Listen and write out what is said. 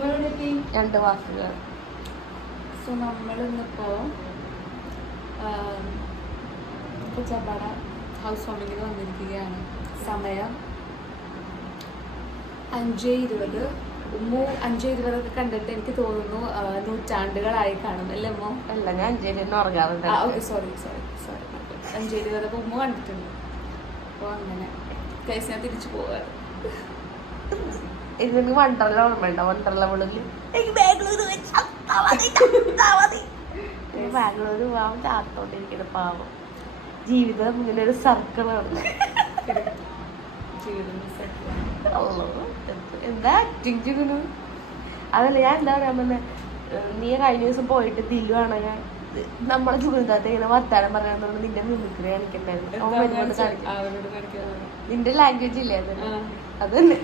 2 വാക്കുകൾ. So നമ്മളിന്നിപ്പോ ചപ്പാട house വാമിങ്ങിന് വന്നിരിക്കുകയാണ്. സമയം 5:20. ഉമ്മു 5:20 കണ്ടിട്ട് എനിക്ക് തോന്നുന്നു നൂറ്റാണ്ടുകളായി കാണും അല്ലേ അമ്മോ? അല്ല, ഞാൻ 5 ഉറങ്ങാറുണ്ട്. സോറി 5:20 ഉമ്മ കണ്ടിട്ടുണ്ട്. അപ്പോൾ അങ്ങനെ കേസിനെ തിരിച്ചു പോകാറ്. എനിക്ക് വണ്ടർല ഓർമ്മയുണ്ടോ? വണ്ടർല വിളില് ബാംഗ്ലൂർ പോവാൻ ചാത്തോണ്ടിരിക്കുന്ന പാവം. ജീവിതം ഇങ്ങനെ ഒരു സർക്കിളാണ്. എന്താ ആക്ടിങ് ചെയ്യുന്നു? അതല്ല, ഞാൻ എന്താ പറയാൻ പറഞ്ഞ, നീ കഴിഞ്ഞ ദിവസം പോയിട്ട് ദിലുവാണ് ഞാൻ നമ്മളെ ചുരുത്താത്ത ഇങ്ങനെ വർത്താനം പറയാൻ നിന്റെ മിമിക്രി കാണിക്കണ്ടായിരുന്നു. നിന്റെ ലാംഗ്വേജ് ഇല്ലേ അത് തന്നെ.